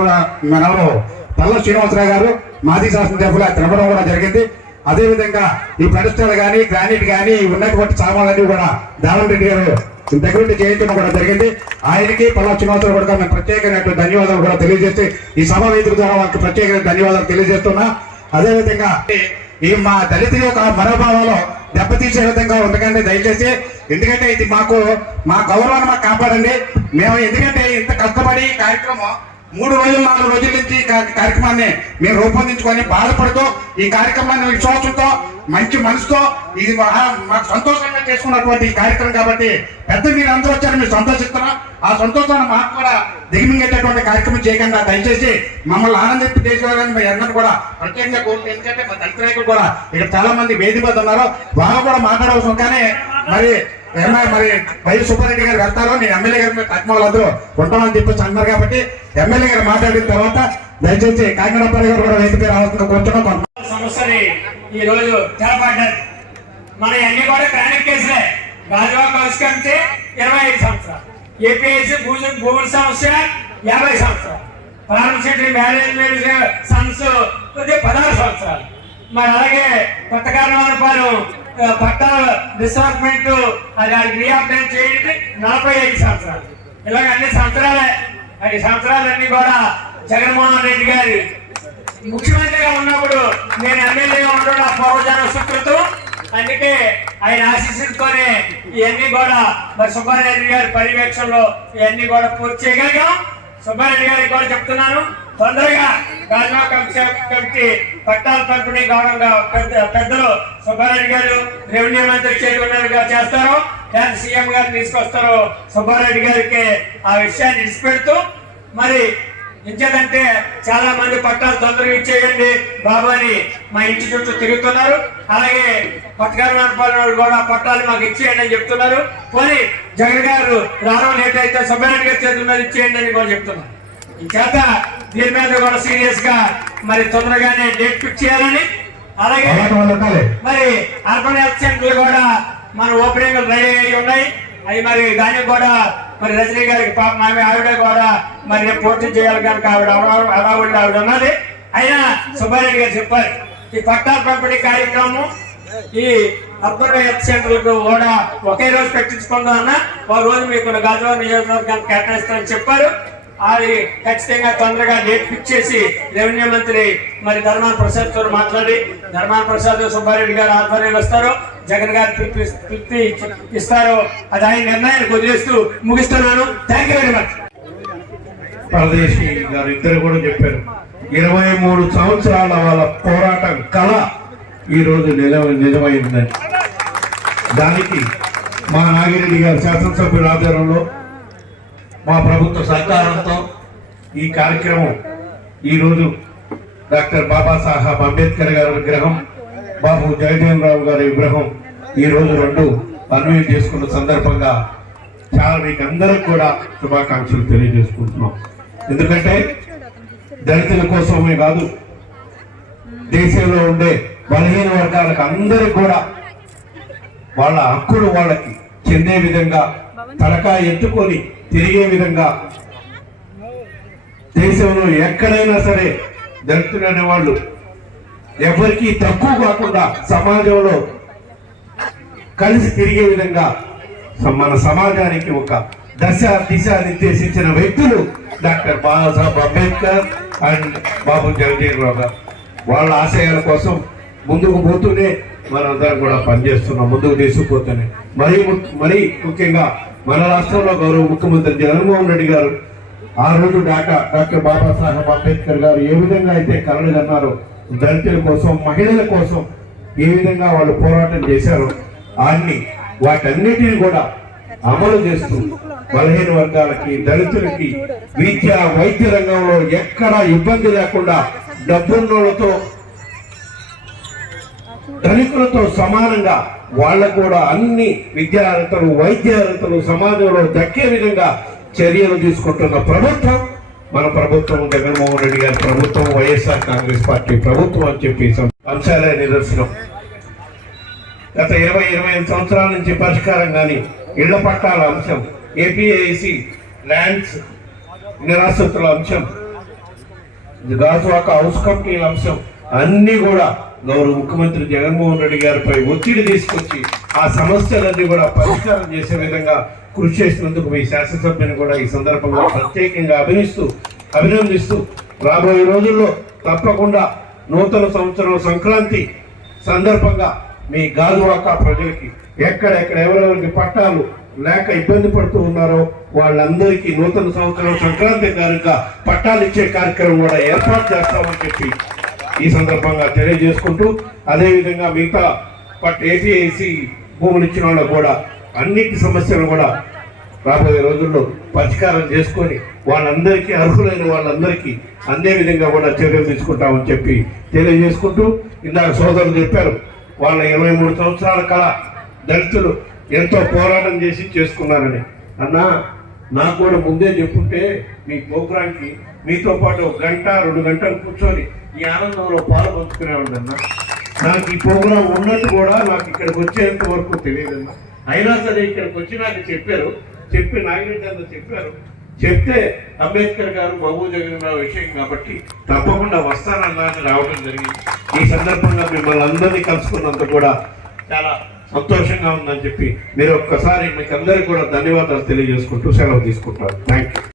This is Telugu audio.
కూడా మనవరు పల్ల శ్రీనివాసరావు గారు మాజీ శాసనసభ్యులు తినడం కూడా జరిగింది. అదేవిధంగా ఈ ప్రతిష్టలు కానీ గ్రానైట్ కానీ ఉన్నటువంటి సామాన్లన్నీ కూడా దావన్ రెడ్డి గారు దగ్గర నుండి చేయటం కూడా జరిగింది. ఆయనకి పల్లా శ్రీనివాసరావు కూడా మేము ప్రత్యేకమైనటువంటి ధన్యవాదాలు కూడా తెలియజేస్తే ఈ సభ వేదిక ద్వారా వాళ్ళకి ప్రత్యేకమైన ధన్యవాదాలు తెలియజేస్తున్నా. అదేవిధంగా ఈ మా దళితుల యొక్క మనోభావాలు దెబ్బతీసే విధంగా ఉండకండి దయచేసి ఎందుకంటే ఇది మాకు మా గౌరవాన్ని మాకు కాపాడండి. మేము ఎందుకంటే ఇంత కష్టపడి ఈ కార్యక్రమం మూడు రోజులు నాలుగు రోజుల నుంచి ఈ కార్యక్రమాన్ని మేము రూపొందించుకొని బాధపడుతూ ఈ కార్యక్రమాన్ని విశ్వాసంతో మంచి మనసుతో ఇది మహా- మాకు సంతోషంగా చేసుకున్నటువంటి కార్యక్రమం కాబట్టి పెద్ద మీరు అందరూ వచ్చారు మీరు సంతోషిస్తున్నా. ఆ సంతోషాన్ని మాకు కూడా దిగమింగేటటువంటి కార్యక్రమం చేయకుండా దయచేసి మమ్మల్ని ఆనందింపు చేసేవాళ్ళని మీ అందరూ కూడా ప్రత్యేకంగా కోరుతూ ఎందుకంటే మా దళిత నాయకులు కూడా ఇక్కడ చాలా మంది వేది మీద ఉన్నారు. వాళ్ళు కూడా మాట్లాడవలసిన కానీ మరి మరి వైఎస్ సుబ్బారెడ్డి గారు వెళ్తారు నేను ఎమ్మెల్యే గారి మీద తక్కువ అందరూ ఉంటామని చెప్పేసి అన్నారు కాబట్టి ఎమ్మెల్యే గారు మాట్లాడిన తర్వాత దయచేసి కాకినాడ గారు కూడా వేదిక రావాల్సిన కూర్చున్నాం సమస్యని ఈ రోజు తెరపడ్డది మన అన్ని కూడా క్రానిక్ కేసులే గాజువా కౌన్స్ కమిటీ ఇరవై ఐదు సంవత్సరాలు. ఏపీఎస్సీ భూమి భూముల సమస్య యాభై సంవత్సరాలు. పార్లమెంటరీ మేనేజ్మెంట్ సన్స్ కొద్దిగా పదహారు సంవత్సరాలు. మరి అలాగే కొత్త కారణపాలెం పట్టాల డిస్పార్ట్మెంట్ అది రీఅప్డేట్ చేయండి నలభై ఐదు సంవత్సరాలు. ఇలాగ అన్ని సంవత్సరాలే. ఐదు సంవత్సరాలన్నీ కూడా జగన్మోహన్ రెడ్డి గారి ముఖ్యమంత్రిగా ఉన్నప్పుడు నేను ఎమ్మెల్యేగా ఉండడం ఆ పూర్వజన సుకృతం అందుకే ఆయన ఆశీస్సులతోనే ఇవన్నీ కూడా మరి సుబ్బారెడ్డి గారి పర్యవేక్షణలో ఇవన్నీ కూడా పూర్తి చేయగలిగాం. సుబ్బారెడ్డి గారికి కూడా చెప్తున్నాను తొందరగా గాజువా కమిటీ పట్టాల పంపిణీ గౌరవంగా పెద్ద- పెద్దలు సుబ్బారెడ్డి గారు రెవెన్యూ మంత్రి చేరుకున్నట్టుగా చేస్తారు. లేదా సీఎం గారు తీసుకొస్తారు సుబ్బారెడ్డి గారికి ఆ విషయాన్ని ఇచ్చిపెడుతూ మరి ఇంకేదంటే చాలా మంది పట్టాలు తొందరగా ఇచ్చేయండి బాబు అని మా ఇంటి చుట్టూ తిరుగుతున్నారు. అలాగే పట్టగారు వాళ్ళు కూడా పట్టాలు మాకు ఇచ్చేయండి అని చెప్తున్నారు. పోనీ జగన్ గారు రావడం లేట్ అయితే సుబ్బారెడ్డి గారి చేతుల మీద ఇచ్చేయండి అని కూడా చెప్తున్నారు. చేత దీని మీద కూడా సీరియస్గా మరి తొందరగానే డేట్ ఫిక్స్ చేయాలని అలాగే మరి అర్బన్ హెల్త్ సెంటర్లు కూడా మన ఓపెనింగ్ రెడీ అయి ఉన్నాయి. అవి మరి దానికి కూడా మరి రజనీ గారికి పాపం ఆమె ఆవిడ కూడా మరి రేపు పోటీ చేయాలి కనుక ఆవిడ అడావుడు ఆవిడ ఉన్నది. అయినా సుబ్బారెడ్డి గారు చెప్పారు ఈ పట్టాల పంపిణీ కార్యక్రమం ఈ అర్బన్ హెల్త్ సెంటర్లకు కూడా ఒకే రోజు పెట్టించుకుందాం అన్న. ఒక రోజు మీకు గాజువాడ నియోజకవర్గానికి కేటాయిస్తామని చెప్పారు. అది ఖచ్చితంగా తొందరగా డేట్ ఫిక్స్ చేసి రెవెన్యూ మంత్రి మరి ధర్మాన ప్రసాద్తో మాట్లాడి ధర్మాన ప్రసాద్ సుబ్బారెడ్డి గారు ఆధ్వర్యంలో వస్తారు జగన్ గారు పిలిపి ఇస్తారు. అది ఆయన నిర్ణయానికి వదిలేస్తూ ముగిస్తున్నాను. Thank you very much Paradeshi garu ఇద్దరు కూడా చెప్పారు. ఇరవై మూడు సంవత్సరాల వాళ్ళ పోరాటం కళ ఈ రోజు నిజ నిజమైందని దానికి మా నాగిరెడ్డి గారు శాసనసభ్యుల ఆధ్వర్యంలో మా ప్రభుత్వ సహకారంతో ఈ కార్యక్రమం ఈరోజు డాక్టర్ బాబాసాహెబ్ అంబేద్కర్ గారి విగ్రహం బాబు జగజీవన్ గారి విగ్రహం ఈ రోజు రెండు అన్వయం చేసుకున్న సందర్భంగా చాలా మీకు అందరికి కూడా శుభాకాంక్షలు తెలియజేసుకుంటున్నాం. ఎందుకంటే దళితుల కోసమే కాదు దేశంలో ఉండే బలహీన వర్గాలకు అందరికి కూడా వాళ్ళ హక్కులు వాళ్ళకి చెందే విధంగా తలకా ఎత్తుకొని తిరిగే విధంగా దేశంలో ఎక్కడైనా సరే దళితులు అనేవాళ్ళు ఎవరికి తక్కువ కాకుండా సమాజంలో కలిసి తిరిగే విధంగా మన సమాజానికి ఒక దశ దిశ నిర్దేశించిన వ్యక్తులు డాక్టర్ బాబాసాహెబ్ అంబేద్కర్ అండ్ బాబు జగజీవన్ రావు గారు. వాళ్ళ ఆశయాల కోసం ముందుకు పోతూనే మనందరం కూడా పనిచేస్తున్నాం ముందుకు తీసుకుపోతూనే. మరీ మరీ ముఖ్యంగా మన రాష్ట్రంలో గౌరవ ముఖ్యమంత్రి జగన్మోహన్ రెడ్డి గారు ఆ రోజు డాక్టర్ డాక్టర్ బాబాసాహెబ్ అంబేద్కర్ గారు ఏ విధంగా అయితే కలలు అన్నారు దళితుల కోసం మహిళల కోసం ఏ విధంగా వాళ్ళు పోరాటం చేశారో అన్ని వాటన్నిటిని కూడా అమలు చేస్తూ బలహీన వర్గాలకి దళితులకి విద్య వైద్య రంగంలో ఎక్కడా ఇబ్బంది లేకుండా డబ్బున్నోళ్ళతో ధనికులతో సమానంగా వాళ్ళకు కూడా అన్ని విద్యా అర్హతలు వైద్య అర్హతలు సమాజంలో దక్కే విధంగా చర్యలు తీసుకుంటున్న ప్రభుత్వం మన ప్రభుత్వం జగన్మోహన్ రెడ్డి గారి ప్రభుత్వం వైఎస్ఆర్ కాంగ్రెస్ పార్టీ ప్రభుత్వం అని చెప్పి అంశాలే నిదర్శనం. గత ఇరవై ఇరవై ఐదు సంవత్సరాల నుంచి పరిష్కారం కానీ ఇళ్ళ పట్టాల అంశం ఏపీఐసి ల్యాండ్స్ నిరాశ్రితుల అంశం గాజువాక హౌస్ కంపెనీల అంశం అన్నీ కూడా గౌరవ ముఖ్యమంత్రి జగన్మోహన్ రెడ్డి గారిపై ఒత్తిడి తీసుకొచ్చి ఆ సమస్యలన్నీ కూడా పరిష్కారం చేసే విధంగా కృషి చేసినందుకు మీ శాసనసభ్యుని కూడా ఈ సందర్భంగా ప్రత్యేకంగా అభినిస్తూ అభినందిస్తూ రాబోయే రోజుల్లో తప్పకుండా నూతన సంవత్సరం సంక్రాంతి సందర్భంగా మీ గాజువాక ప్రజలకి ఎక్కడెక్కడ ఎవరెవరికి పట్టాలు లేక ఇబ్బంది పడుతూ ఉన్నారో వాళ్ళందరికీ నూతన సంవత్సరం సంక్రాంతి కనుక పట్టాలు ఇచ్చే కార్యక్రమం కూడా ఏర్పాటు చేస్తామని చెప్పి ఈ సందర్భంగా తెలియజేసుకుంటూ అదేవిధంగా మిగతా పట్ ఏపీఐసి భూములు ఇచ్చిన వాళ్ళకు కూడా అన్నిటి సమస్యలు కూడా రాబోయే రోజుల్లో పరిష్కారం చేసుకొని వాళ్ళందరికీ అర్హులైన వాళ్ళందరికీ అందే విధంగా కూడా చర్యలు తీసుకుంటామని చెప్పి తెలియజేసుకుంటూ ఇందాక సోదరులు చెప్పారు వాళ్ళ ఇరవై మూడు సంవత్సరాల కళ దళితులు ఎంతో పోరాటం చేసి చేసుకున్నారని. అన్నా నాకు కూడా ముందే చెప్పుంటే మీ ప్రోగ్రాంకి మీతో పాటు ఒక గంట రెండు గంటలు కూర్చొని ఈ ఆనందంలో పాలు పంచుకునేవాడు అన్నా నాకు ఈ ప్రోగ్రాం ఉన్నట్టు కూడా నాకు ఇక్కడికి వచ్చేంత వరకు తెలియదన్నా అయినా సరే ఇక్కడికి వచ్చి నాకు చెప్పారు. చెప్పి నాగిరెడ్డి చెప్పారు. చెప్తే అంబేద్కర్ గారు బాబు జగన్ విషయం కాబట్టి తప్పకుండా వస్తానన్నా అని రావడం జరిగింది. ఈ సందర్భంగా మిమ్మల్ని అందరినీ కలుసుకున్నంత కూడా చాలా సంతోషంగా ఉందని చెప్పి మీరు ఒక్కసారి మీకు అందరికీ కూడా ధన్యవాదాలు తెలియజేసుకుంటూ సెలవు తీసుకుంటారు థ్యాంక్ యూ